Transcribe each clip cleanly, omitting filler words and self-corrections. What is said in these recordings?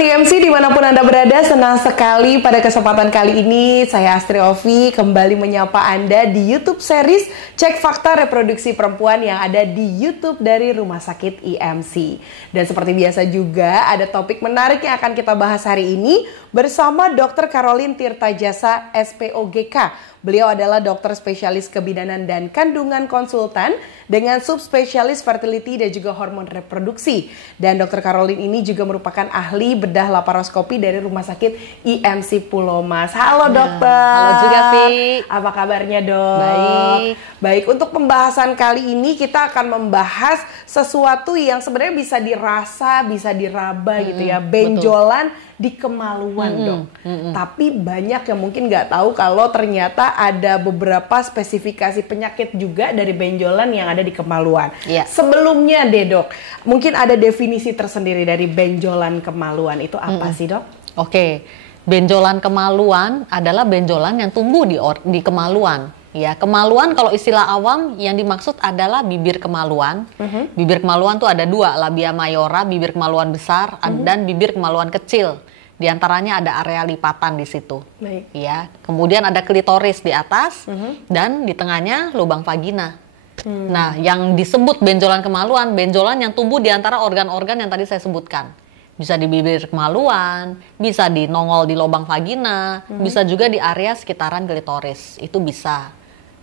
Sobat IMC dimanapun Anda berada, senang sekali pada kesempatan kali ini saya Astri Ovi kembali menyapa Anda di YouTube series Cek Fakta Reproduksi Perempuan yang ada di YouTube dari Rumah Sakit IMC. Dan seperti biasa juga ada topik menarik yang akan kita bahas hari ini bersama Dr. Caroline Tirtajasa SPOGK. Beliau adalah dokter spesialis kebidanan dan kandungan konsultan dengan subspesialis fertility dan juga hormon reproduksi. Dan Dr. Caroline ini juga merupakan ahli bedah laparoskopi dari Rumah Sakit IMC Pulau Mas. Halo dokter. Halo juga Vi. Apa kabarnya dok? Baik. Baik, untuk pembahasan kali ini kita akan membahas sesuatu yang sebenarnya bisa dirasa, bisa diraba gitu ya. Benjolan di kemaluan dok. Tapi banyak yang mungkin nggak tahu kalau ternyata ada beberapa spesifikasi penyakit juga dari benjolan yang ada di kemaluan. Iya. Sebelumnya deh dok, mungkin ada definisi tersendiri dari benjolan kemaluan itu apa sih dok? Oke, benjolan kemaluan adalah benjolan yang tumbuh di kemaluan. Ya, kemaluan kalau istilah awam yang dimaksud adalah bibir kemaluan. Bibir kemaluan tuh ada dua, labia mayora, bibir kemaluan besar, dan bibir kemaluan kecil. Di antaranya ada area lipatan di situ. Baik. Ya, kemudian ada klitoris di atas dan di tengahnya lubang vagina. Nah, yang disebut benjolan kemaluan, benjolan yang tumbuh di antara organ-organ yang tadi saya sebutkan. Bisa di bibir kemaluan, bisa di nongol di lubang vagina, bisa juga di area sekitaran klitoris. Itu bisa.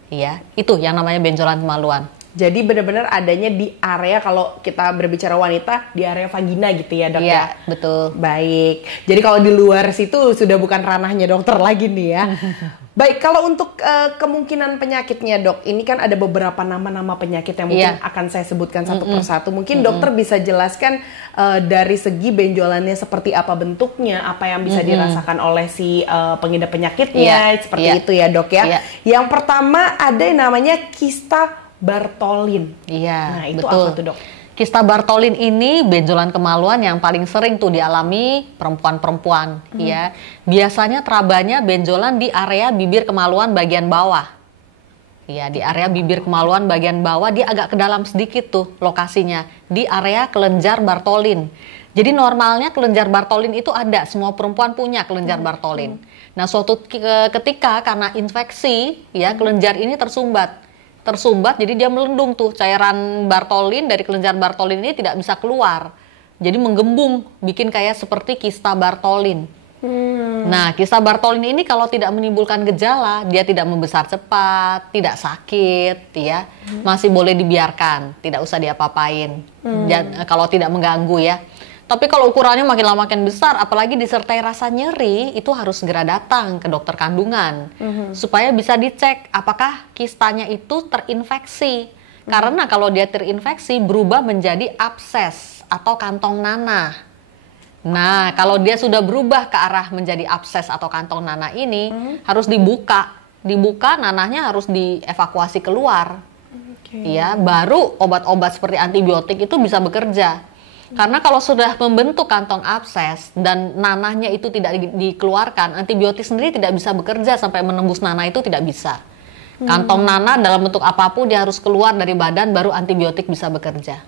Ya, itu yang namanya benjolan kemaluan. Jadi benar-benar adanya di area, kalau kita berbicara wanita, di area vagina gitu ya dok? Iya, betul. Baik, jadi kalau di luar situ sudah bukan ranahnya dokter lagi nih ya. Baik, kalau untuk kemungkinan penyakitnya dok, ini kan ada beberapa nama-nama penyakit yang mungkin akan saya sebutkan satu persatu. Mungkin dokter bisa jelaskan dari segi benjolannya seperti apa bentuknya, apa yang bisa dirasakan oleh si pengidap penyakitnya, seperti itu ya dok ya. Yang pertama ada yang namanya kista Bartholin. Iya, nah itu betul. apa tuh dok? Kista Bartholin ini benjolan kemaluan yang paling sering tuh dialami perempuan-perempuan. Ya, biasanya terabanya benjolan di area bibir kemaluan bagian bawah. Ya, di area bibir kemaluan bagian bawah dia agak ke dalam sedikit tuh lokasinya di area kelenjar Bartholin. Jadi normalnya kelenjar Bartholin itu ada, semua perempuan punya kelenjar Bartholin. Nah, suatu ketika karena infeksi ya kelenjar ini tersumbat, jadi dia melendung tuh, cairan Bartholin dari kelenjar Bartholin ini tidak bisa keluar, jadi menggembung, bikin kayak seperti kista Bartholin. Nah, kista Bartholin ini kalau tidak menimbulkan gejala, dia tidak membesar cepat, tidak sakit, ya, masih boleh dibiarkan, tidak usah diapa-apain, kalau tidak mengganggu ya. Tapi kalau ukurannya makin lama makin besar, apalagi disertai rasa nyeri, itu harus segera datang ke dokter kandungan supaya bisa dicek apakah kistanya itu terinfeksi. Karena kalau dia terinfeksi berubah menjadi abses atau kantong nanah. Nah, kalau dia sudah berubah ke arah menjadi abses atau kantong nanah ini harus dibuka. Dibuka, nanahnya harus dievakuasi keluar. Ya, baru obat-obat seperti antibiotik itu bisa bekerja. Karena kalau sudah membentuk kantong abses dan nanahnya itu tidak dikeluarkan, antibiotik sendiri tidak bisa bekerja sampai menembus nanah itu tidak bisa. Kantong nanah dalam bentuk apapun dia harus keluar dari badan baru antibiotik bisa bekerja.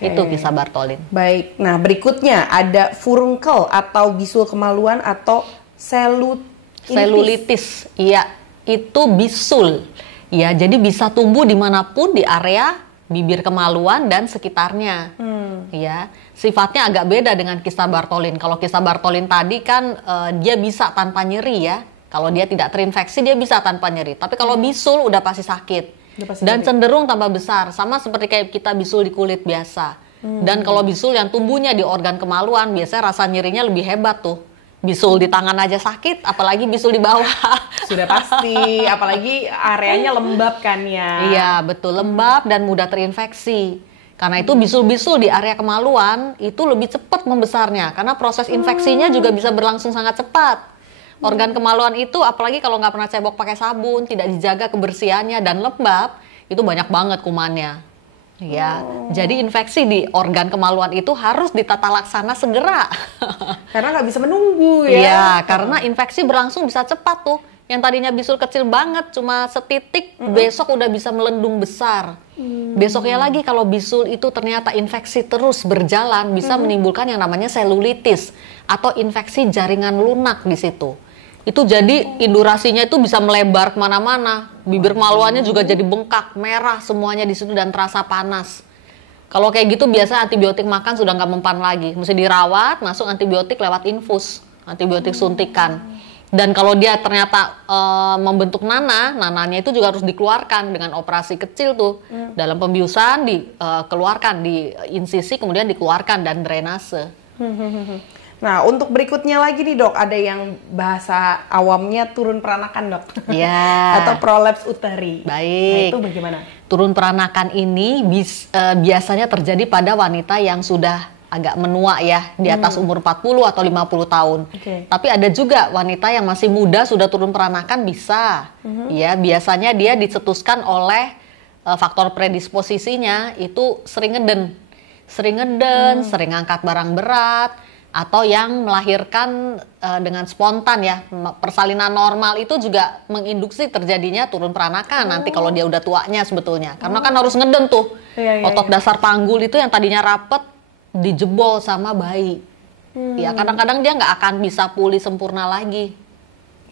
Itu kista Bartholin. Baik, nah berikutnya ada furunkel atau bisul kemaluan atau selulitis. Iya, itu bisul. Ya, jadi bisa tumbuh dimanapun di area bibir kemaluan dan sekitarnya. Ya, sifatnya agak beda dengan kista Bartholin. Kalau kista Bartholin tadi kan dia bisa tanpa nyeri ya. Kalau dia tidak terinfeksi dia bisa tanpa nyeri. Tapi kalau bisul udah pasti sakit. Dan cenderung tambah besar, sama seperti kayak kita bisul di kulit biasa. Dan kalau bisul yang tumbuhnya di organ kemaluan biasanya rasa nyerinya lebih hebat tuh. Bisul di tangan aja sakit, apalagi bisul di bawah. Sudah pasti, apalagi areanya lembab kan ya. Iya, betul, lembab dan mudah terinfeksi. Karena itu bisul-bisul di area kemaluan itu lebih cepat membesarnya. Karena proses infeksinya juga bisa berlangsung sangat cepat. Organ kemaluan itu apalagi kalau nggak pernah cebok pakai sabun, tidak dijaga kebersihannya dan lembab, itu banyak banget kumannya. Ya, jadi infeksi di organ kemaluan itu harus ditata laksana segera. Karena nggak bisa menunggu ya. Iya, karena infeksi berlangsung bisa cepat tuh. Yang tadinya bisul kecil banget, cuma setitik, besok udah bisa melendung besar. Besoknya lagi kalau bisul itu ternyata infeksi terus berjalan, bisa menimbulkan yang namanya selulitis atau infeksi jaringan lunak di situ. Itu jadi indurasinya itu bisa melebar kemana-mana. Bibir kemaluannya juga jadi bengkak, merah semuanya di situ dan terasa panas. Kalau kayak gitu biasa antibiotik makan sudah nggak mempan lagi, mesti dirawat, masuk antibiotik lewat infus, antibiotik suntikan. Dan kalau dia ternyata membentuk nananya itu juga harus dikeluarkan dengan operasi kecil tuh. Dalam pembiusan dikeluarkan, di insisi kemudian dikeluarkan dan drainase. Nah, untuk berikutnya lagi nih dok, ada yang bahasa awamnya turun peranakan dok. Ya. Atau prolaps uteri. Baik. Nah, itu bagaimana? Turun peranakan ini biasanya terjadi pada wanita yang sudah agak menua ya, di atas umur 40 atau 50 tahun. Tapi ada juga wanita yang masih muda sudah turun peranakan bisa. Ya, biasanya dia dicetuskan oleh faktor predisposisinya itu sering ngeden. Sering angkat barang berat, atau yang melahirkan dengan spontan ya, persalinan normal itu juga menginduksi terjadinya turun peranakan nanti kalau dia udah tuanya sebetulnya. Karena kan harus ngeden tuh. Otot dasar panggul itu yang tadinya rapet dijebol sama bayi. Ya, kadang-kadang dia nggak akan bisa pulih sempurna lagi.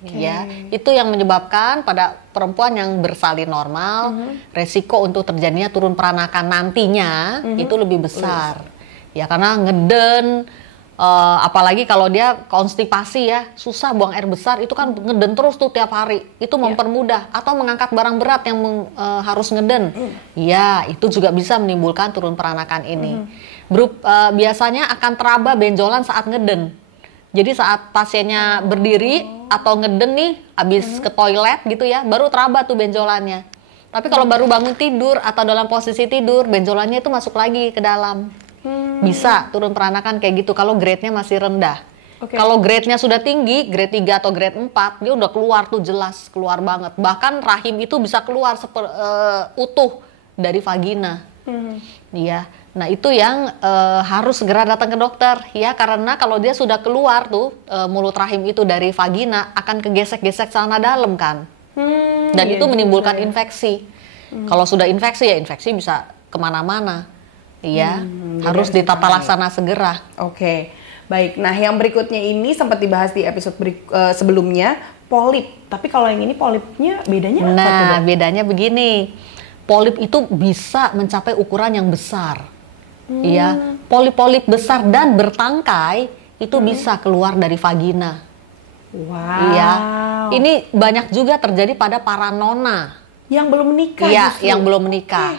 Ya, itu yang menyebabkan pada perempuan yang bersalin normal, resiko untuk terjadinya turun peranakan nantinya itu lebih besar. Ya, karena ngeden, apalagi kalau dia konstipasi ya, susah buang air besar, itu kan ngeden terus tuh tiap hari. Itu mempermudah. Atau mengangkat barang berat yang harus ngeden. Ya, itu juga bisa menimbulkan turun peranakan ini. Biasanya akan teraba benjolan saat ngeden. Jadi saat pasiennya berdiri atau ngeden nih, habis ke toilet gitu ya, baru teraba tuh benjolannya. Tapi kalau baru bangun tidur atau dalam posisi tidur, benjolannya itu masuk lagi ke dalam. Bisa turun peranakan kayak gitu kalau grade-nya masih rendah. Kalau grade-nya sudah tinggi, grade 3 atau grade 4, dia udah keluar tuh, jelas keluar banget. Bahkan rahim itu bisa keluar utuh dari vagina. Iya. Nah, itu yang harus segera datang ke dokter ya, karena kalau dia sudah keluar tuh mulut rahim itu dari vagina akan kegesek-gesek celana dalam kan. Dan itu menimbulkan infeksi. Kalau sudah infeksi ya infeksi bisa kemana-mana. Iya, harus ditata laksana segera. Baik. Nah, yang berikutnya ini sempat dibahas di episode sebelumnya, polip. Tapi kalau yang ini polipnya bedanya apa? Nah, bedanya begini. Polip itu bisa mencapai ukuran yang besar. Ya, polip-polip besar dan bertangkai itu bisa keluar dari vagina. Iya. Ini banyak juga terjadi pada para nona yang belum menikah. Iya, yang belum menikah.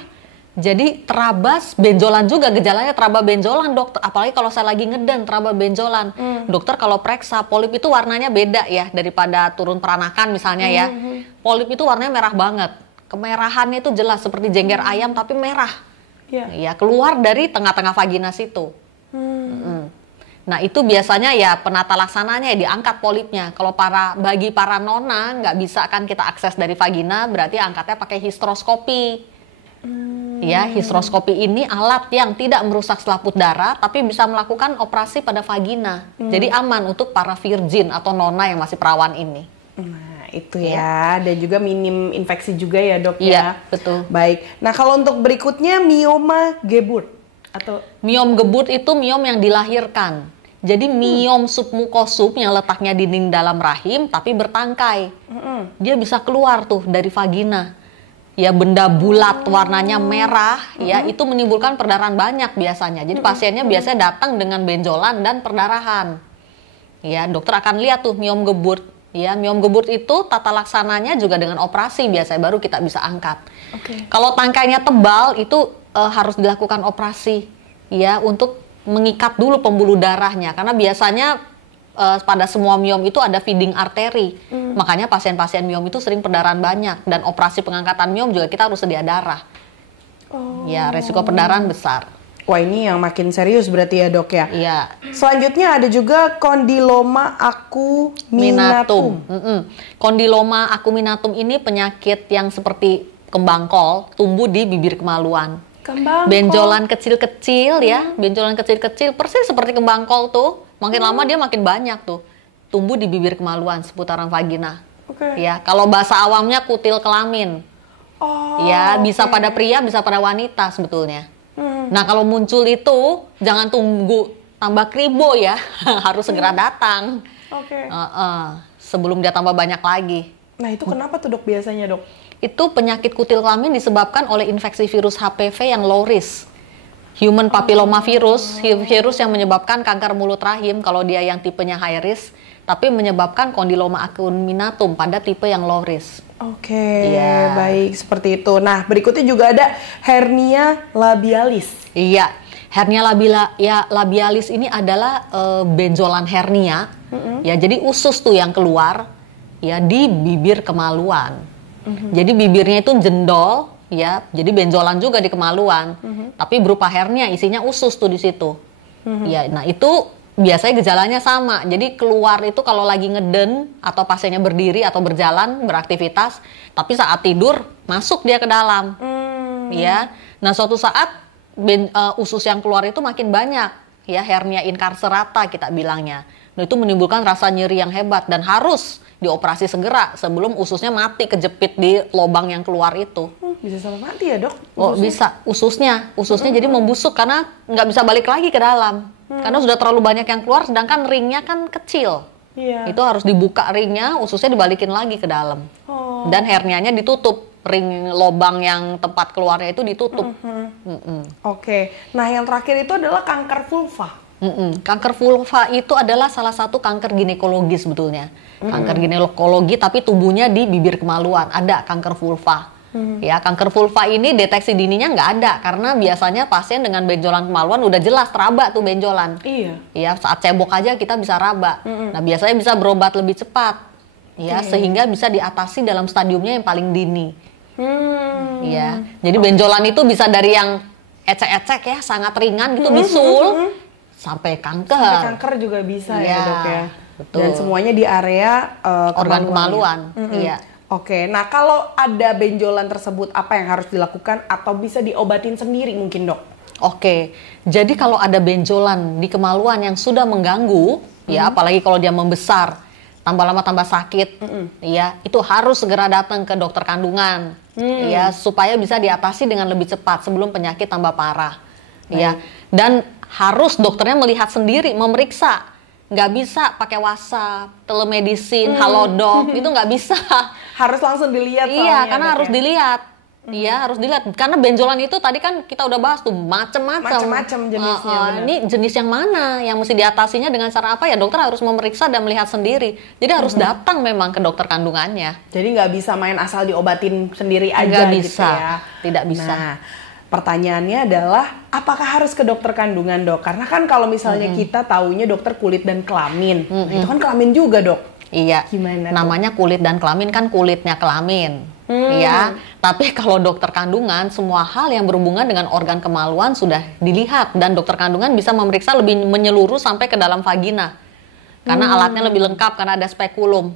Jadi terabas benjolan juga, gejalanya teraba benjolan dokter. Apalagi kalau saya lagi ngeden teraba benjolan. Dokter kalau periksa polip itu warnanya beda ya daripada turun peranakan misalnya ya. Polip itu warnanya merah banget. Kemerahannya itu jelas seperti jengger ayam tapi merah. Ya, keluar dari tengah-tengah vagina situ. Nah, itu biasanya ya penata laksananya ya diangkat polipnya. Kalau bagi para nona nggak bisa kan kita akses dari vagina, berarti angkatnya pakai hysteroscopy. Ya, hysteroscopy ini alat yang tidak merusak selaput darah tapi bisa melakukan operasi pada vagina. Jadi aman untuk para virgin atau nona yang masih perawan ini. Itu ya, dan juga minim infeksi juga ya dok ya. Iya, betul. Baik, nah kalau untuk berikutnya mioma Geburt atau miom Geburt itu miom yang dilahirkan. Jadi miom submukosum yang letaknya di dinding dalam rahim tapi bertangkai. Dia bisa keluar tuh dari vagina. Ya, benda bulat warnanya merah ya, itu menimbulkan perdarahan banyak biasanya. Jadi pasiennya biasanya datang dengan benjolan dan perdarahan. Ya, dokter akan lihat tuh miom Geburt. Ya, miom Geburt itu tata laksananya juga dengan operasi biasanya baru kita bisa angkat. Kalau tangkainya tebal itu harus dilakukan operasi ya untuk mengikat dulu pembuluh darahnya karena biasanya pada semua miom itu ada feeding arteri. Makanya pasien-pasien miom itu sering perdarahan banyak dan operasi pengangkatan miom juga kita harus sedia darah. Ya, resiko perdarahan besar. Wah, ini yang makin serius berarti ya dok ya. Iya. Selanjutnya ada juga kondiloma acuminatum. Kondiloma acuminatum ini penyakit yang seperti kembang kol tumbuh di bibir kemaluan. Benjolan kecil-kecil ya, benjolan kecil-kecil persis seperti kembang kol tuh. Makin lama dia makin banyak tuh tumbuh di bibir kemaluan seputaran vagina. Oke. Ya, kalau bahasa awamnya kutil kelamin. Oh. Ya, bisa oke. pada pria, bisa pada wanita sebetulnya. Hmm. Nah, kalau muncul itu jangan tunggu tambah kribo ya, harus segera datang. Oke. Sebelum dia tambah banyak lagi. Nah, itu kenapa tuh, Dok, biasanya, Dok? Itu penyakit kutil kelamin disebabkan oleh infeksi virus HPV yang low risk. Human papilloma virus, virus yang menyebabkan kanker mulut rahim kalau dia yang tipenya high risk, tapi menyebabkan kondiloma acuminatum pada tipe yang low risk. Oke, Iya. baik, seperti itu. Nah, berikutnya juga ada hernia labialis. Iya, hernia labialis ini adalah benjolan hernia. Ya, jadi usus tuh yang keluar ya di bibir kemaluan. Jadi bibirnya itu jendol ya, jadi benjolan juga di kemaluan. Tapi berupa hernia, isinya usus tuh di situ. Ya, nah itu biasanya gejalanya sama. Jadi keluar itu kalau lagi ngeden atau pasiennya berdiri atau berjalan, beraktivitas, tapi saat tidur masuk dia ke dalam. Ya. Nah, suatu saat usus yang keluar itu makin banyak, ya, hernia incarcerata kita bilangnya. Nah, itu menimbulkan rasa nyeri yang hebat dan harus dioperasi segera sebelum ususnya mati kejepit di lubang yang keluar itu. Bisa sampai mati ya, Dok? Oh, bisa. Ususnya jadi membusuk karena nggak bisa balik lagi ke dalam. Karena sudah terlalu banyak yang keluar, sedangkan ringnya kan kecil. Iya. Itu harus dibuka ringnya, ususnya dibalikin lagi ke dalam. Oh. Dan hernianya ditutup, ring lubang yang tempat keluarnya itu ditutup. Oke. Nah, yang terakhir itu adalah kanker vulva. Kanker vulva itu adalah salah satu kanker ginekologi sebetulnya. Kanker ginekologi tapi tumbuhnya di bibir kemaluan. Ada kanker vulva. Ya, kanker vulva ini deteksi dininya nggak ada karena biasanya pasien dengan benjolan kemaluan udah jelas teraba tuh benjolan. Iya. Ya, saat cebok aja kita bisa raba. Nah, biasanya bisa berobat lebih cepat. Ya, sehingga bisa diatasi dalam stadiumnya yang paling dini. Ya. Jadi benjolan itu bisa dari yang ecek-ecek ya, sangat ringan gitu, bisul, sampai kanker. Sampai kanker juga bisa ya, Dok ya. Betul. Dan semuanya di area Organ kemaluan. Iya. Oke, nah kalau ada benjolan tersebut apa yang harus dilakukan atau bisa diobatin sendiri mungkin, Dok? Oke, jadi kalau ada benjolan di kemaluan yang sudah mengganggu, ya apalagi kalau dia membesar, tambah lama tambah sakit, ya itu harus segera datang ke dokter kandungan, ya supaya bisa diatasi dengan lebih cepat sebelum penyakit tambah parah, ya. Dan harus dokternya melihat sendiri, memeriksa. Nggak bisa pakai WhatsApp, telemedicine, halodoc, itu nggak bisa. Harus langsung dilihat soalnya. Iya, karena Dok, harus ya? dilihat. Iya, harus dilihat. Karena benjolan itu tadi kan kita udah bahas tuh macem-macem. Macem-macem jenisnya, benar. Ini jenis yang mana yang mesti diatasinya dengan cara apa ya? Dokter harus memeriksa dan melihat sendiri. Jadi harus datang memang ke dokter kandungannya. Jadi nggak bisa main asal diobatin sendiri aja Nggak gitu bisa, ya. tidak bisa. Nah, pertanyaannya adalah apakah harus ke dokter kandungan, Dok? Karena kan kalau misalnya kita taunya dokter kulit dan kelamin, nah, itu kan kelamin juga, Dok. Iya. Gimana, namanya kulit dan kelamin kan kulitnya kelamin. Ya, tapi kalau dokter kandungan semua hal yang berhubungan dengan organ kemaluan sudah dilihat dan dokter kandungan bisa memeriksa lebih menyeluruh sampai ke dalam vagina. Karena alatnya lebih lengkap karena ada spekulum.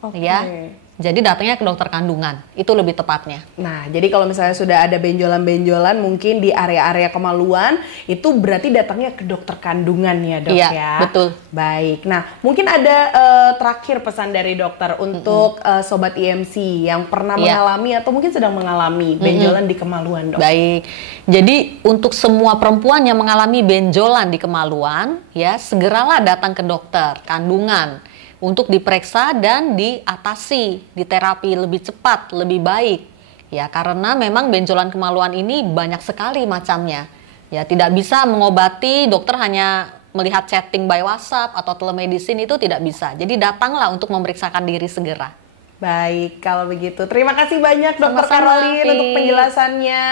Oke. Ya. Jadi datangnya ke dokter kandungan, itu lebih tepatnya. Nah, jadi kalau misalnya sudah ada benjolan-benjolan mungkin di area-area kemaluan, itu berarti datangnya ke dokter kandungan ya, Dok, Iya, ya? betul. Baik, nah mungkin ada terakhir pesan dari dokter untuk Sobat IMC yang pernah mengalami atau mungkin sedang mengalami benjolan di kemaluan, Dok. Baik, jadi untuk semua perempuan yang mengalami benjolan di kemaluan, ya segeralah datang ke dokter kandungan untuk diperiksa dan diatasi, diterapi lebih cepat, lebih baik. Ya, karena memang benjolan kemaluan ini banyak sekali macamnya. Ya, tidak bisa mengobati, dokter hanya melihat chatting by WhatsApp atau telemedicine itu tidak bisa. Jadi datanglah untuk memeriksakan diri segera. Baik, kalau begitu. Terima kasih banyak Dokter Sama-sama, Caroline Vi. untuk penjelasannya.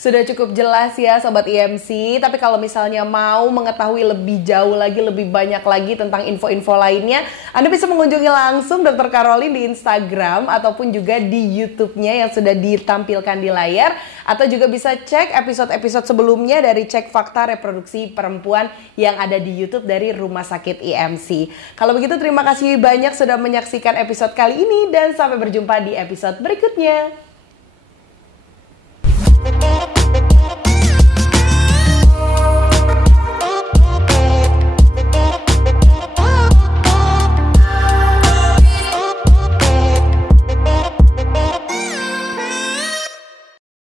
Sudah cukup jelas ya Sobat IMC. Tapi kalau misalnya mau mengetahui lebih jauh lagi, lebih banyak lagi tentang info-info lainnya, Anda bisa mengunjungi langsung Dokter Caroline di Instagram ataupun juga di YouTube-nya yang sudah ditampilkan di layar. Atau juga bisa cek episode-episode sebelumnya dari Cek Fakta Reproduksi Perempuan yang ada di YouTube dari Rumah Sakit IMC. Kalau begitu terima kasih banyak sudah menyaksikan episode kali ini dan sampai berjumpa di episode berikutnya.